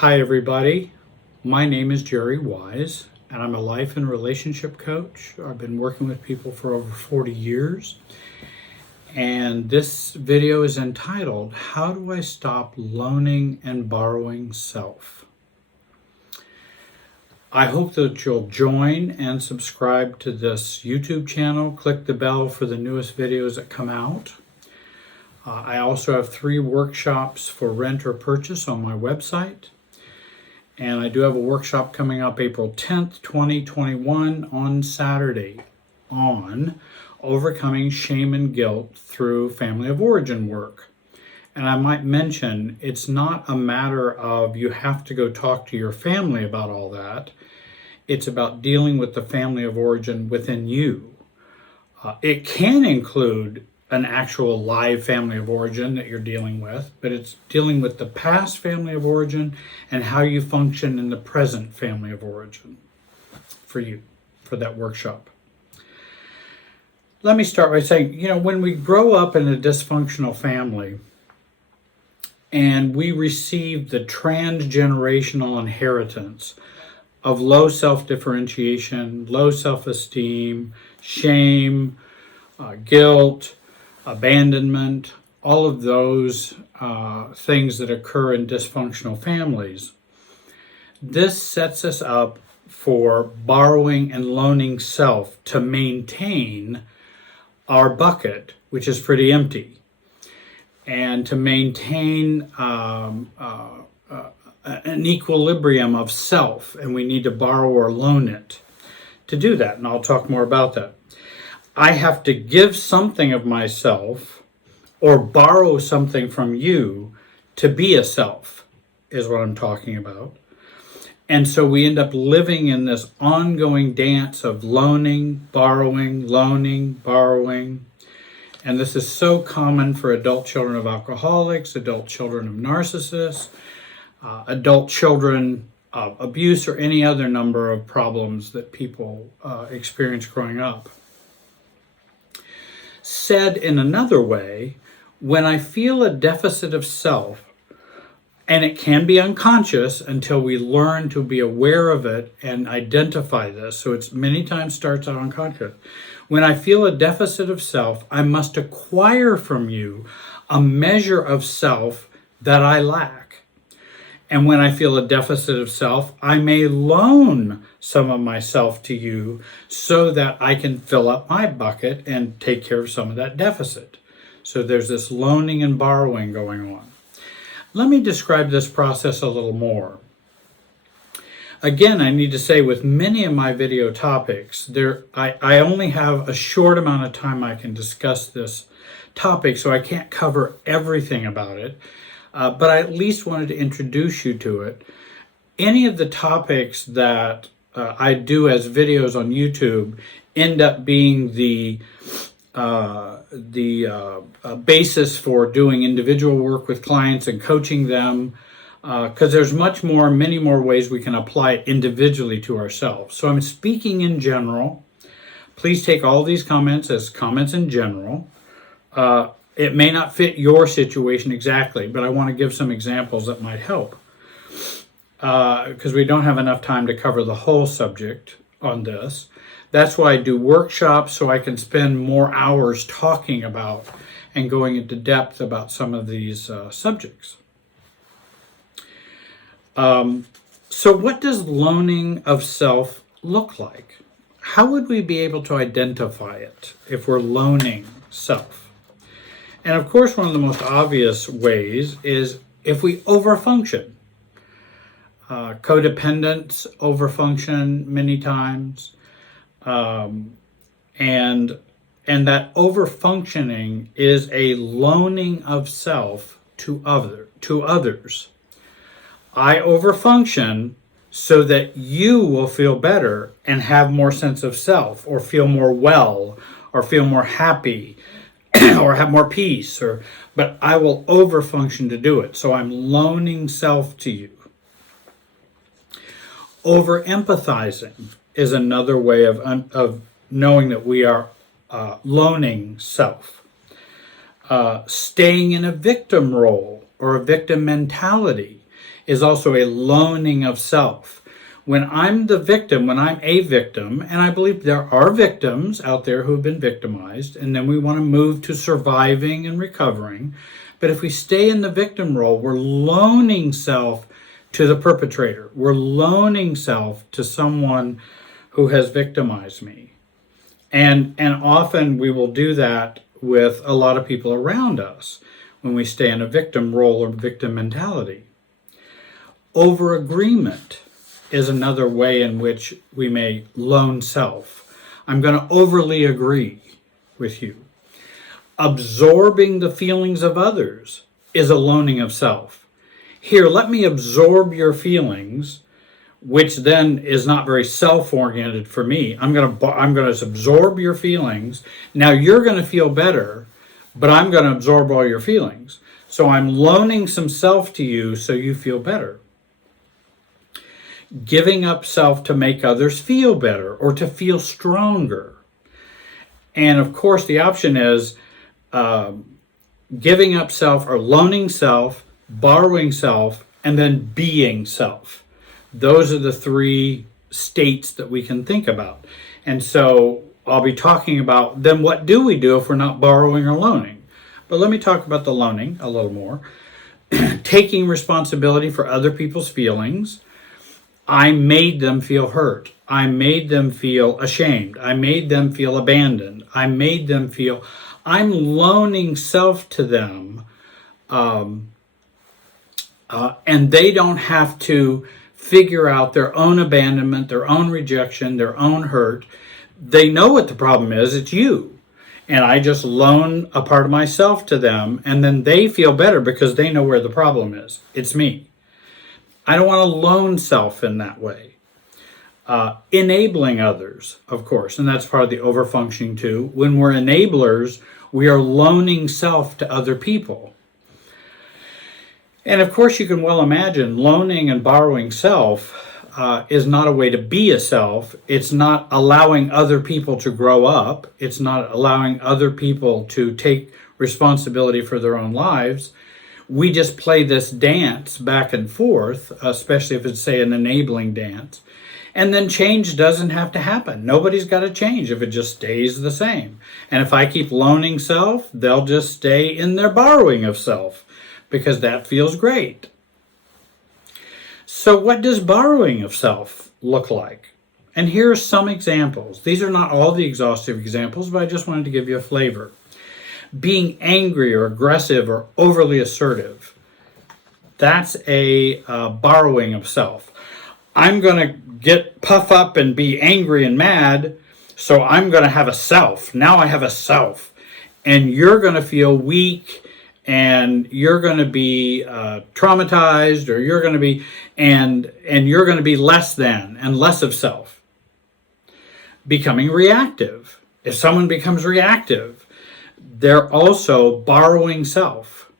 Hi, everybody. My name is Jerry Wise, and I'm a life and relationship coach. I've been working with people for over 40 years. And this video is entitled, How Do I Stop Loaning and Borrowing Self? I hope that you'll join and subscribe to this YouTube channel. Click the bell for the newest videos that come out. I also have 3 workshops for rent or purchase on my website. And I do have a workshop coming up April 10th, 2021 on Saturday on overcoming shame and guilt through family of origin work. And I might mention, it's not a matter of you have to go talk to your family about all that. It's about dealing with the family of origin within you. It can include an actual live family of origin that you're dealing with, but it's dealing with the past family of origin and how you function in the present family of origin for you, for that workshop. Let me start by saying, when we grow up in a dysfunctional family and we receive the transgenerational inheritance of low self-differentiation, low self-esteem, shame, guilt, abandonment, all of those things that occur in dysfunctional families. This sets us up for borrowing and loaning self to maintain our bucket, which is pretty empty, and to maintain an equilibrium of self, and we need to borrow or loan it to do that, and I'll talk more about that. I have to give something of myself or borrow something from you to be a self, is what I'm talking about. And so we end up living in this ongoing dance of loaning, borrowing. And this is so common for adult children of alcoholics, adult children of narcissists, adult children of abuse, or any other number of problems that people experience growing up. Said in another way, when I feel a deficit of self, and it can be unconscious until we learn to be aware of it and identify this, so it's many times starts out unconscious. When I feel a deficit of self, I must acquire from you a measure of self that I lack. And when I feel a deficit of self, I may loan some of myself to you so that I can fill up my bucket and take care of some of that deficit. So there's this loaning and borrowing going on. Let me describe this process a little more. Again, I need to say with many of my video topics, I only have a short amount of time I can discuss this topic, so I can't cover everything about it. But I at least wanted to introduce you to it. Any of the topics that I do as videos on YouTube end up being the basis for doing individual work with clients and coaching them, because there's many more ways we can apply it individually to ourselves. So I'm speaking in general. Please take all these comments as comments in general. It may not fit your situation exactly, but I want to give some examples that might help, because we don't have enough time to cover the whole subject on this. That's why I do workshops, so I can spend more hours talking about and going into depth about some of these subjects. So what does loaning of self look like? How would we be able to identify it if we're loaning self? And of course, one of the most obvious ways is if we overfunction. Codependents overfunction many times. And that overfunctioning is a loaning of self to others. I overfunction so that you will feel better and have more sense of self, or feel more well, or feel more happy, or have more peace, but I will overfunction to do it. So I'm loaning self to you. Over empathizing is another way of knowing that we are loaning self. Staying in a victim role or a victim mentality is also a loaning of self. When I'm the victim, when I'm a victim, and I believe there are victims out there who have been victimized, and then we want to move to surviving and recovering. But if we stay in the victim role, we're loaning self to the perpetrator. We're loaning self to someone who has victimized me. And often we will do that with a lot of people around us when we stay in a victim role or victim mentality. Over-agreement is another way in which we may loan self. I'm going to overly agree with you. Absorbing the feelings of others is a loaning of self. Here, let me absorb your feelings, which then is not very self-oriented for me. I'm going to absorb your feelings. Now you're going to feel better, but I'm going to absorb all your feelings. So I'm loaning some self to you so you feel better. Giving up self to make others feel better or to feel stronger. And of course, the option is giving up self or loaning self, borrowing self, and then being self. Those are the three states that we can think about. And so I'll be talking about then what do we do if we're not borrowing or loaning? But let me talk about the loaning a little more. Taking responsibility for other people's feelings. I made them feel hurt. I made them feel ashamed. I made them feel abandoned. I made them feel... I'm loaning self to them, and they don't have to figure out their own abandonment, their own rejection, their own hurt. They know what the problem is. It's you. And I just loan a part of myself to them, and then they feel better because they know where the problem is. It's me. I don't want to loan self in that way. Enabling others, of course, and that's part of the overfunctioning too. When we're enablers, we are loaning self to other people. And of course, you can well imagine loaning and borrowing self is not a way to be a self. It's not allowing other people to grow up. It's not allowing other people to take responsibility for their own lives. We just play this dance back and forth, especially if it's, say, an enabling dance. And then change doesn't have to happen. Nobody's got to change if it just stays the same. And if I keep loaning self, they'll just stay in their borrowing of self because that feels great. So what does borrowing of self look like? And here are some examples. These are not all the exhaustive examples, but I just wanted to give you a flavor. Being angry or aggressive or overly assertive. That's a borrowing of self. I'm going to puff up and be angry and mad, so I'm going to have a self. Now I have a self. And you're going to feel weak, and you're going to be traumatized, or you're going to be, and you're going to be less than and less of self. Becoming reactive. If someone becomes reactive, they're also borrowing self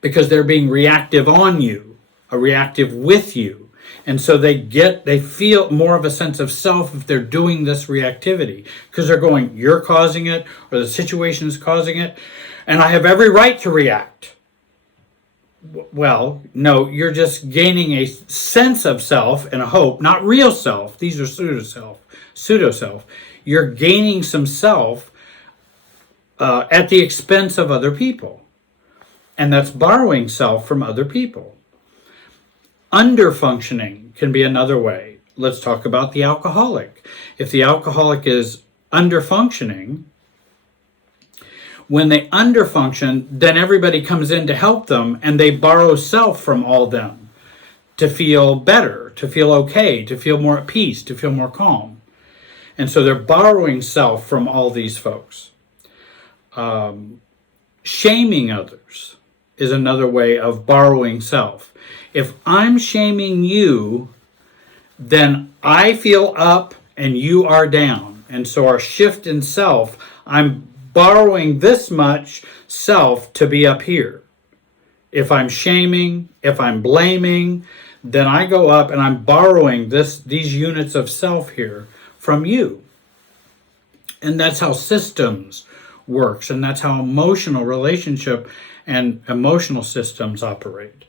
because they're being reactive on you, reactive with you. And so they feel more of a sense of self if they're doing this reactivity because they're going, you're causing it or the situation is causing it, and I have every right to react. Well, no, you're just gaining a sense of self and a hope, not real self. These are pseudo-self. You're gaining some self at the expense of other people. And that's borrowing self from other people. Underfunctioning can be another way. Let's talk about the alcoholic. If the alcoholic is underfunctioning, when they underfunction, then everybody comes in to help them and they borrow self from all them to feel better, to feel okay, to feel more at peace, to feel more calm. And so they're borrowing self from all these folks. Shaming others is another way of borrowing self. If I'm shaming you, then I feel up and you are down. And so our shift in self, I'm borrowing this much self to be up here. If I'm shaming, if I'm blaming, then I go up and I'm borrowing these units of self here from you. And that's how systems works, and that's how emotional relationship and emotional systems operate.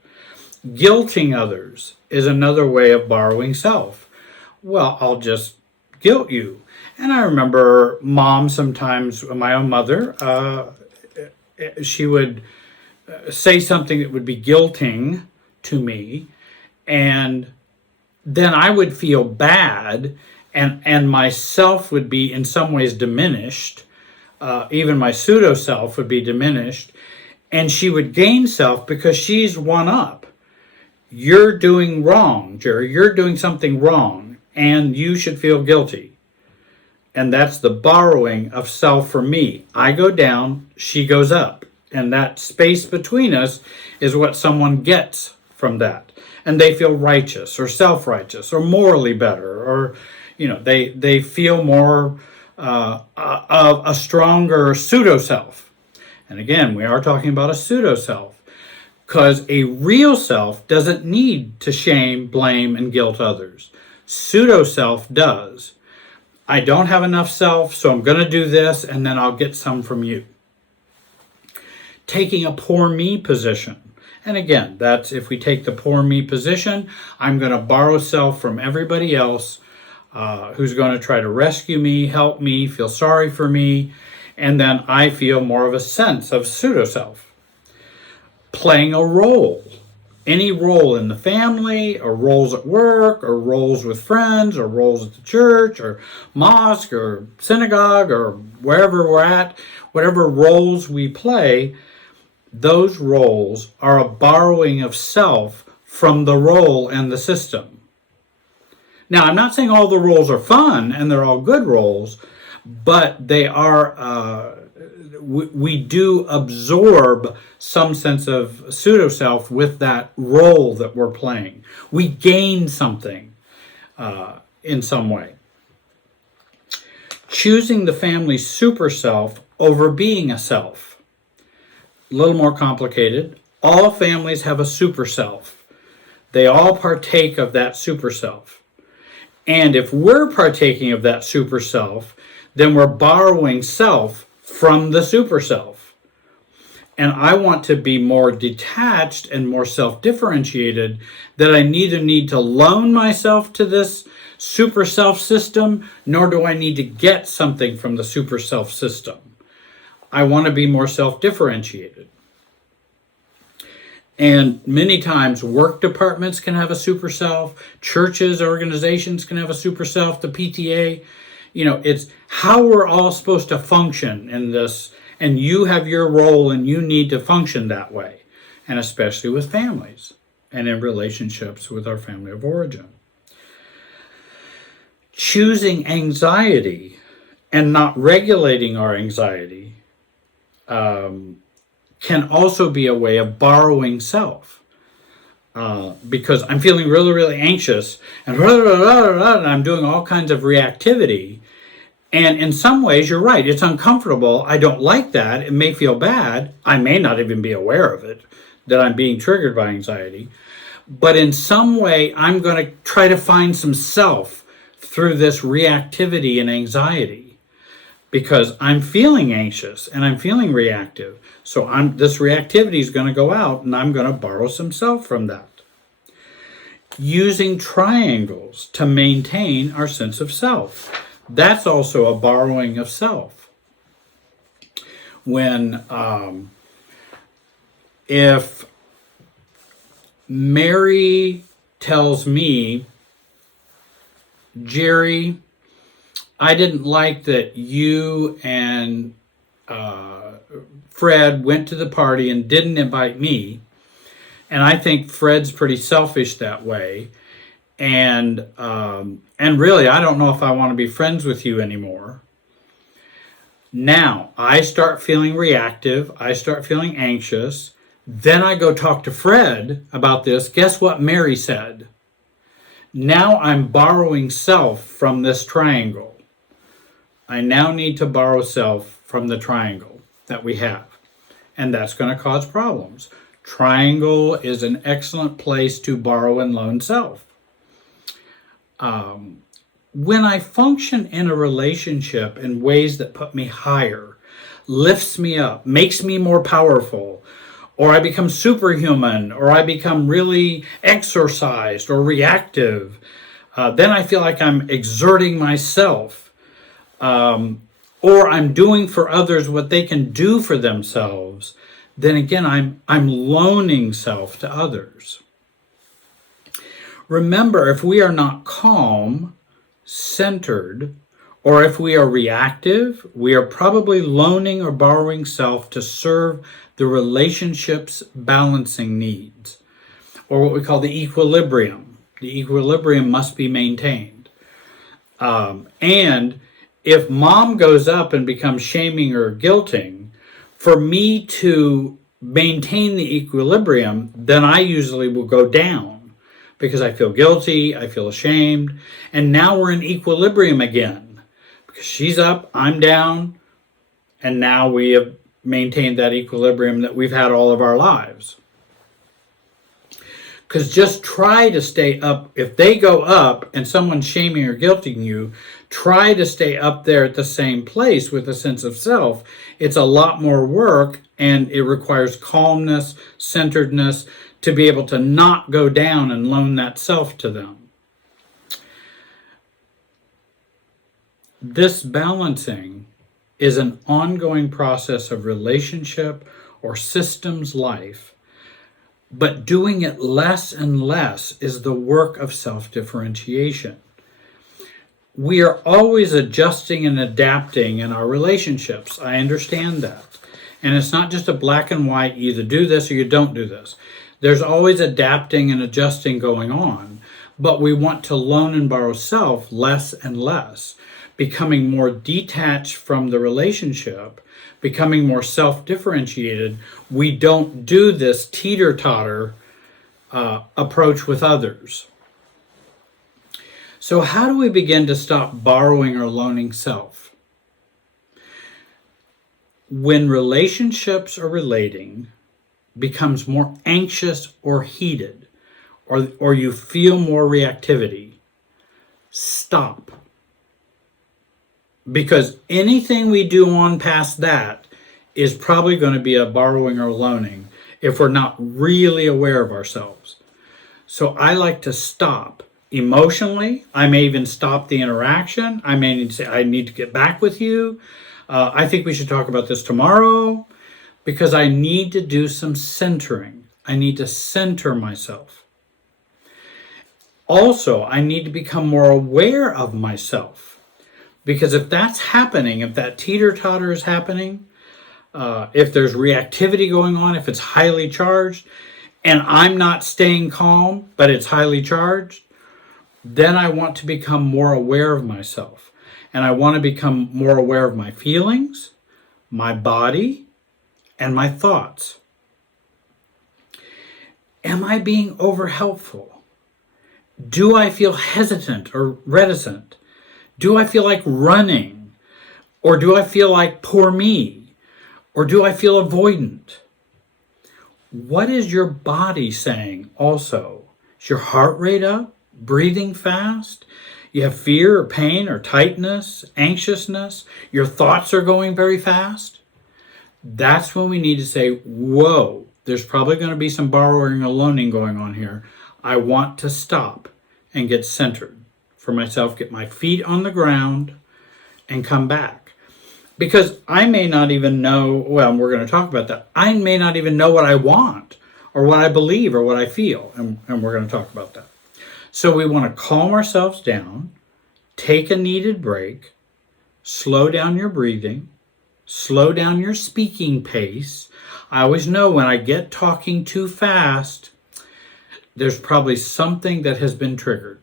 Guilting others is another way of borrowing self. Well, I'll just guilt you. And I remember mom sometimes, my own mother, she would say something that would be guilting to me, and then I would feel bad, and myself would be in some ways diminished. Even my pseudo self would be diminished, and she would gain self because she's one up. You're doing wrong, Jerry. You're doing something wrong, and you should feel guilty. And that's the borrowing of self for me. I go down, she goes up. And that space between us is what someone gets from that. And they feel righteous or self-righteous or morally better, or, they feel more of a stronger pseudo-self. And again, we are talking about a pseudo-self, because a real self doesn't need to shame, blame, and guilt others. Pseudo-self does. I don't have enough self, so I'm going to do this, and then I'll get some from you. Taking a poor me position. And again, that's if we take the poor me position, I'm going to borrow self from everybody else who's going to try to rescue me, help me, feel sorry for me, and then I feel more of a sense of pseudo-self. Playing a role. Any role in the family, or roles at work, or roles with friends, or roles at the church, or mosque, or synagogue, or wherever we're at, whatever roles we play, those roles are a borrowing of self from the role and the system. Now, I'm not saying all the roles are fun and they're all good roles, but they are, we do absorb some sense of pseudo-self with that role that we're playing. We gain something in some way. Choosing the family super self over being a self. A little more complicated. All families have a super self. They all partake of that super self. And if we're partaking of that super self, then we're borrowing self from the super self. And I want to be more detached and more self-differentiated, that I neither need to loan myself to this super self system, nor do I need to get something from the super self system. I want to be more self-differentiated. And many times work departments can have a super self, churches, organizations can have a super self, the PTA. It's how we're all supposed to function in this, and you have your role and you need to function that way, and especially with families and in relationships with our family of origin. Choosing anxiety and not regulating our anxiety can also be a way of borrowing self. Because I'm feeling really, really anxious, and I'm doing all kinds of reactivity. And in some ways, you're right, it's uncomfortable. I don't like that. It may feel bad. I may not even be aware of it, that I'm being triggered by anxiety. But in some way, I'm going to try to find some self through this reactivity and anxiety. Because I'm feeling anxious and I'm feeling reactive. So this reactivity is going to go out, and I'm going to borrow some self from that. Using triangles to maintain our sense of self. That's also a borrowing of self. When, if Mary tells me, Jerry, I didn't like that you and Fred went to the party and didn't invite me. And I think Fred's pretty selfish that way. And really, I don't know if I want to be friends with you anymore. Now, I start feeling reactive. I start feeling anxious. Then I go talk to Fred about this. Guess what Mary said? Now I'm borrowing self from this triangle. I now need to borrow self from the triangle that we have. And that's going to cause problems. Triangle is an excellent place to borrow and loan self. When I function in a relationship in ways that put me higher, lifts me up, makes me more powerful, or I become superhuman, or I become really exercised or reactive, then I feel like I'm exerting myself, or I'm doing for others what they can do for themselves, then again, I'm loaning self to others. Remember, if we are not calm, centered, or if we are reactive, we are probably loaning or borrowing self to serve the relationship's balancing needs, or what we call the equilibrium. The equilibrium must be maintained. And if mom goes up and becomes shaming or guilting, for me to maintain the equilibrium, then I usually will go down because I feel guilty, I feel ashamed, and now we're in equilibrium again. Because she's up, I'm down, and now we have maintained that equilibrium that we've had all of our lives. Because just try to stay up. If they go up and someone's shaming or guilting you, try to stay up there at the same place with a sense of self. It's a lot more work, and it requires calmness, centeredness, to be able to not go down and loan that self to them. This balancing is an ongoing process of relationship or systems life, but doing it less and less is the work of self-differentiation. We are always adjusting and adapting in our relationships. I understand that. And it's not just a black and white, you either do this or you don't do this. There's always adapting and adjusting going on, but we want to loan and borrow self less and less, becoming more detached from the relationship, becoming more self-differentiated. We don't do this teeter-totter approach with others. So how do we begin to stop borrowing or loaning self? When relationships or relating becomes more anxious or heated, or you feel more reactivity, stop. Because anything we do on past that is probably going to be a borrowing or loaning if we're not really aware of ourselves. So I like to stop emotionally. I may even stop the interaction. I may need to say, I need to get back with you. I think we should talk about this tomorrow, because I need to do some centering. I need to center myself. Also, I need to become more aware of myself. Because if that's happening, if that teeter-totter is happening, if there's reactivity going on, if it's highly charged, and I'm not staying calm, but it's highly charged, then I want to become more aware of myself. And I want to become more aware of my feelings, my body, and my thoughts. Am I being over-helpful? Do I feel hesitant or reticent? Do I feel like running? Or do I feel like poor me? Or do I feel avoidant? What is your body saying also? Is your heart rate up? Breathing fast? You have fear or pain or tightness, anxiousness? Your thoughts are going very fast? That's when we need to say, whoa, there's probably going to be some borrowing or loaning going on here. I want to stop and get centered for myself, get my feet on the ground, and come back. Because I may not even know, well, we're going to talk about that. I may not even know what I want or what I believe or what I feel, and we're going to talk about that. So we want to calm ourselves down, take a needed break, slow down your breathing, slow down your speaking pace. I always know when I get talking too fast, there's probably something that has been triggered.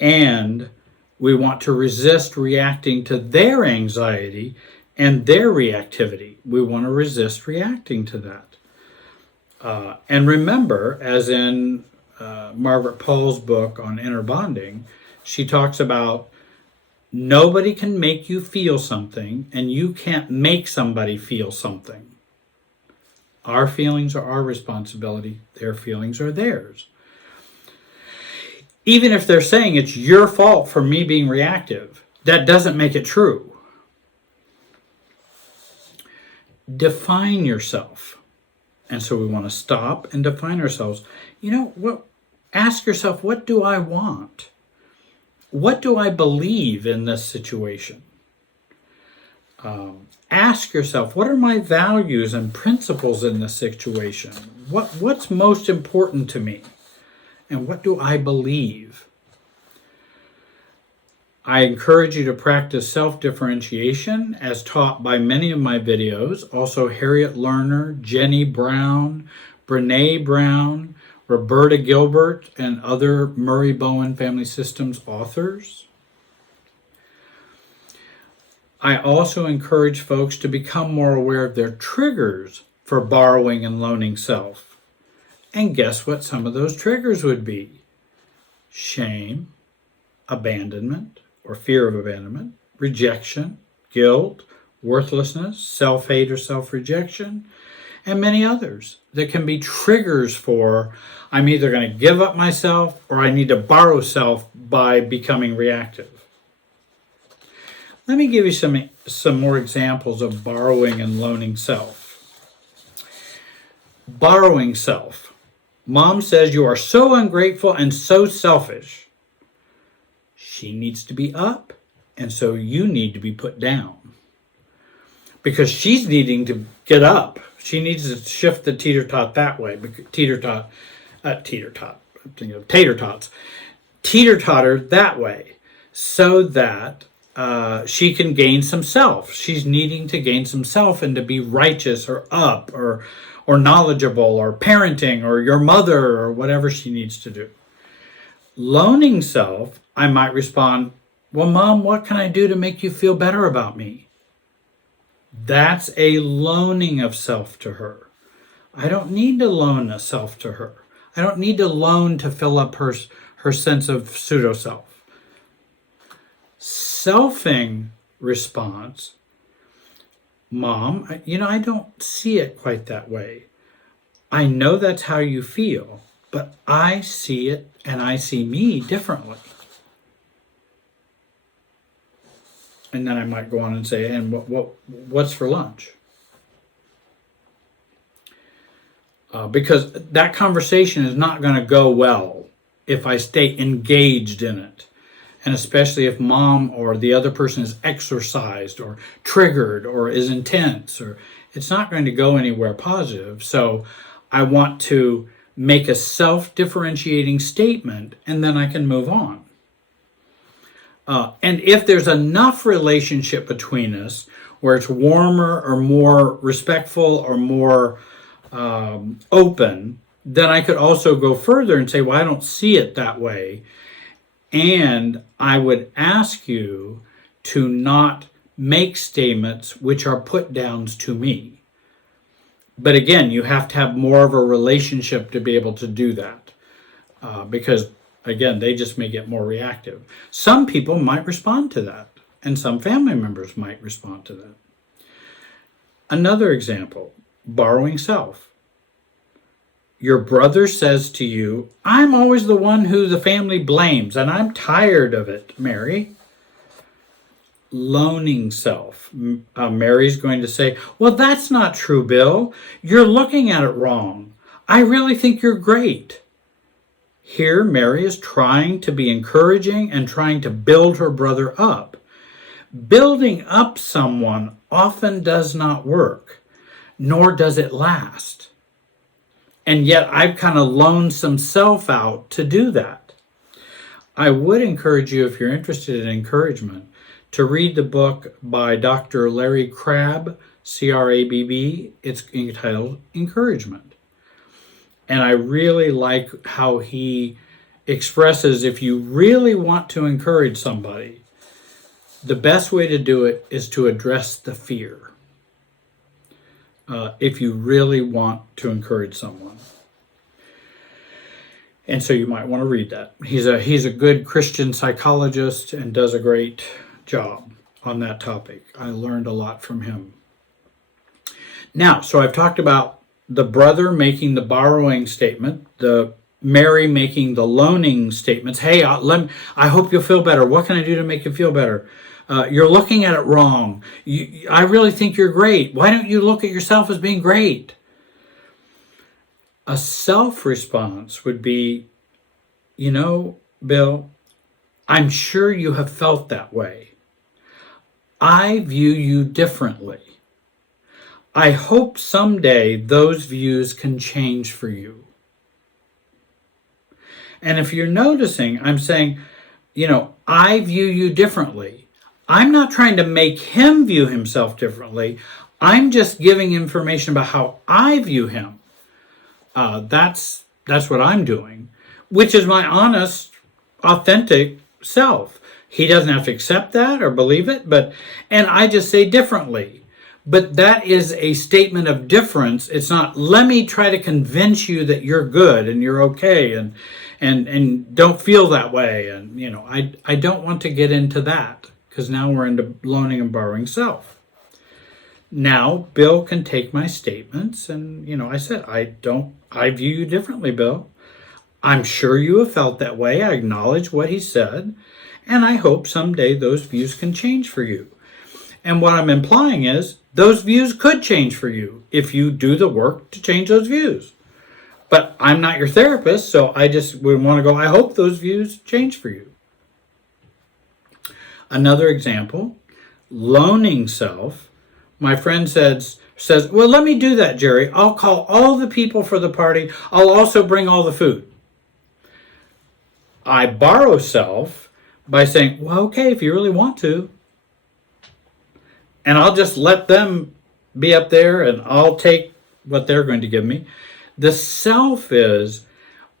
And we want to resist reacting to their anxiety and their reactivity. We want to resist reacting to that. And remember, as in Margaret Paul's book on inner bonding, she talks about nobody can make you feel something, and you can't make somebody feel something. Our feelings are our responsibility. Their feelings are theirs. Even if they're saying it's your fault for me being reactive, that doesn't make it true. define yourself. And so we want to stop and define ourselves. Ask yourself, what do I want? What do I believe in this situation? Ask yourself, what are my values and principles in this situation? What's most important to me? And what do I believe? I encourage you to practice self-differentiation as taught by many of my videos. Also Harriet Lerner, Jenny Brown, Brene Brown, Roberta Gilbert, and other Murray Bowen Family Systems authors. I also encourage folks to become more aware of their triggers for borrowing and loaning self. And guess what some of those triggers would be? Shame, abandonment or fear of abandonment, rejection, guilt, worthlessness, self-hate or self-rejection, and many others that can be triggers for I'm either going to give up myself or I need to borrow self by becoming reactive. Let me give you some more examples of borrowing and loaning self. Borrowing self. Mom says you are so ungrateful and so selfish. She needs to be up, and so you need to be put down. Because she's needing to get up. She needs to shift the teeter-tot that way. Teeter-totter that way, so that she can gain some self. She's needing to gain some self and to be righteous or up or knowledgeable or parenting or your mother or whatever she needs to do. Loaning self, I might respond, well, Mom, what can I do to make you feel better about me? That's a loaning of self to her. I don't need to loan a self to her. I don't need to loan to fill up her sense of pseudo-self. Selfing response, Mom, I don't see it quite that way. I know that's how you feel, but I see it and I see me differently. And then I might go on and say, and what's for lunch? Because that conversation is not going to go well if I stay engaged in it. And especially if Mom or the other person is exercised or triggered or is intense, or it's not going to go anywhere positive. So I want to make a self-differentiating statement and then I can move on. And if there's enough relationship between us where it's warmer or more respectful or more open, then I could also go further and say, well, I don't see it that way. And I would ask you to not make statements which are put downs to me. But again, you have to have more of a relationship to be able to do that. Because again, they just may get more reactive. Some people might respond to that, and some family members might respond to that. Another example, borrowing self. Your brother says to you, I'm always the one who the family blames, and I'm tired of it, Mary. Loaning self. Mary's going to say, well, that's not true, Bill. You're looking at it wrong. I really think you're great. Here, Mary is trying to be encouraging and trying to build her brother up. Building up someone often does not work, nor does it last. And yet I've kind of loaned some self out to do that. I would encourage you, if you're interested in encouragement, to read the book by Dr. Larry Crabb, C-R-A-B-B. It's entitled Encouragement. And I really like how he expresses if you really want to encourage somebody, the best way to do it is to address the fear. If you really want to encourage someone. And so you might want to read that. He's a good Christian psychologist and does a great job on that topic. I learned a lot from him. Now, so I've talked about the brother making the borrowing statement, the Mary making the loaning statements. Hey, I hope you'll feel better. What can I do to make you feel better? You're looking at it wrong. I really think you're great. Why don't you look at yourself as being great? A self response would be, Bill, I'm sure you have felt that way. I view you differently. I hope someday those views can change for you. And if you're noticing, I'm saying, I view you differently. I'm not trying to make him view himself differently. I'm just giving information about how I view him. That's what I'm doing, which is my honest, authentic self. He doesn't have to accept that or believe it, and I just say differently. But that is a statement of difference. It's not, let me try to convince you that you're good and you're okay and don't feel that way. And, I don't want to get into that, because now we're into loaning and borrowing self. Now, Bill can take my statements and, I said, I view you differently, Bill. I'm sure you have felt that way. I acknowledge what he said, and I hope someday those views can change for you. And what I'm implying is those views could change for you if you do the work to change those views. But I'm not your therapist, so I just would want to go, I hope those views change for you. Another example, loaning self. My friend says, well, let me do that, Jerry. I'll call all the people for the party. I'll also bring all the food. I borrow self by saying, well, okay, if you really want to. And I'll just let them be up there and I'll take what they're going to give me. The self is,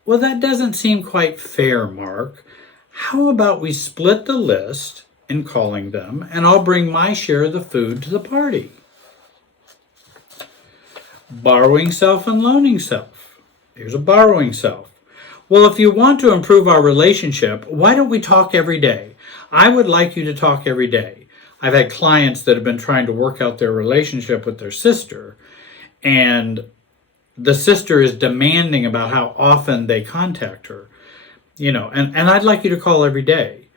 well, that doesn't seem quite fair, Mark. How about we split the list in calling them and I'll bring my share of the food to the party? Borrowing self and loaning self. Here's a borrowing self. Well, if you want to improve our relationship, why don't we talk every day? I would like you to talk every day. I've had clients that have been trying to work out their relationship with their sister, and the sister is demanding about how often they contact her, and I'd like you to call every day.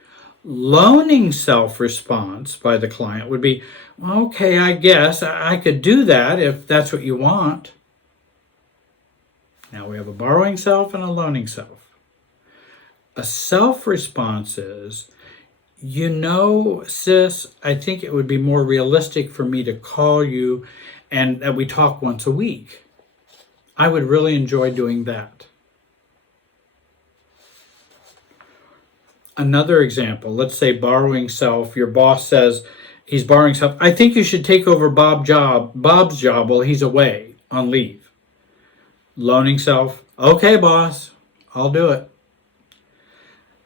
Loaning self-response by the client would be, well, okay, I guess I could do that if that's what you want. Now we have a borrowing self and a loaning self. A self-response is, sis, I think it would be more realistic for me to call you and that we talk once a week. I would really enjoy doing that. Another example, let's say borrowing self. Your boss says he's borrowing self. I think you should take over Bob's job while he's away on leave. Loaning self, okay, boss, I'll do it.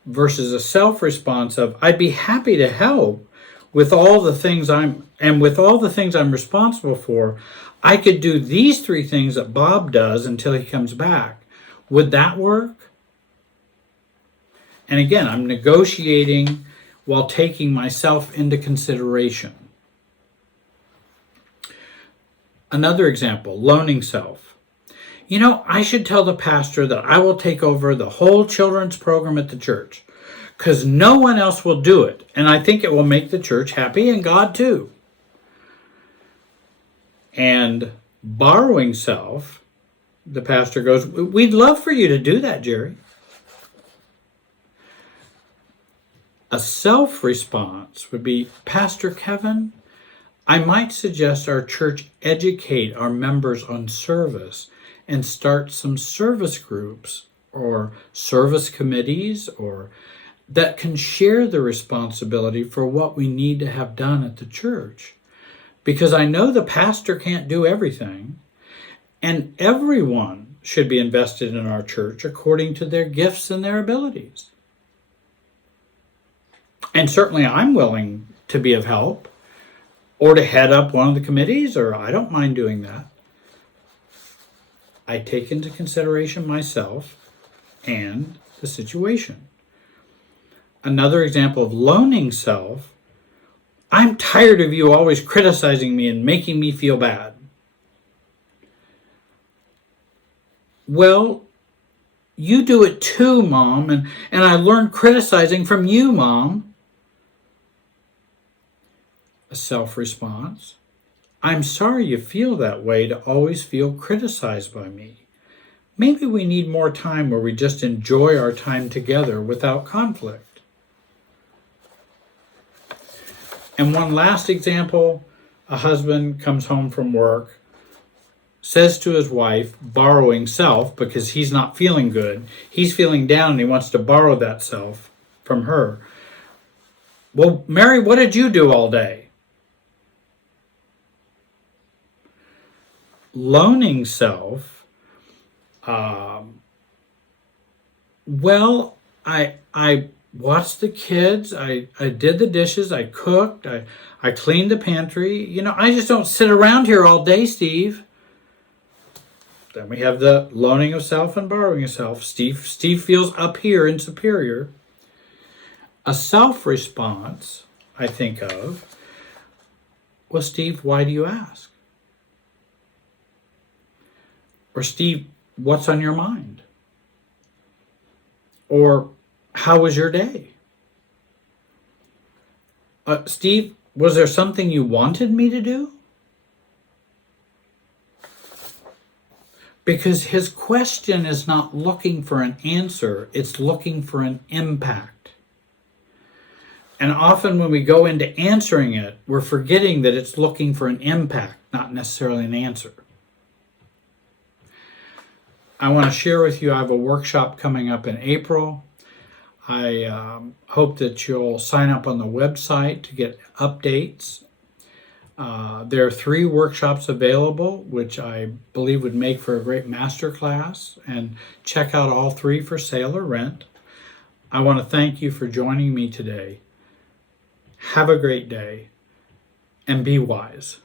Versus a self-response of, I'd be happy to help with all the things I'm responsible for. I could do these 3 things that Bob does until he comes back. Would that work? And again, I'm negotiating while taking myself into consideration. Another example, loaning self. I should tell the pastor that I will take over the whole children's program at the church because no one else will do it. And I think it will make the church happy and God too. And borrowing self, the pastor goes, we'd love for you to do that, Jerry. A self-response would be, Pastor Kevin, I might suggest our church educate our members on service and start some service groups or service committees or that can share the responsibility for what we need to have done at the church. Because I know the pastor can't do everything, and everyone should be invested in our church according to their gifts and their abilities. And certainly I'm willing to be of help or to head up one of the committees, or I don't mind doing that. I take into consideration myself and the situation. Another example of loaning self, I'm tired of you always criticizing me and making me feel bad. Well, you do it too, Mom, and I learned criticizing from you, Mom. A self response. I'm sorry you feel that way to always feel criticized by me. Maybe we need more time where we just enjoy our time together without conflict. And one last example, a husband comes home from work, says to his wife, borrowing self because he's not feeling good. He's feeling down and he wants to borrow that self from her. Well, Mary, what did you do all day? Loaning self, well, I watched the kids, I did the dishes, I cooked, I cleaned the pantry. I just don't sit around here all day, Steve. Then we have the loaning of self and borrowing of self. Steve feels up here and superior. A self response, I think of, well, Steve, why do you ask? Or Steve, what's on your mind? Or how was your day? Steve, was there something you wanted me to do? Because his question is not looking for an answer, it's looking for an impact. And often when we go into answering it, we're forgetting that it's looking for an impact, not necessarily an answer. I want to share with you, I have a workshop coming up in April. I hope that you'll sign up on the website to get updates. There are 3 workshops available, which I believe would make for a great masterclass, and check out all 3 for sale or rent. I want to thank you for joining me today. Have a great day and be wise.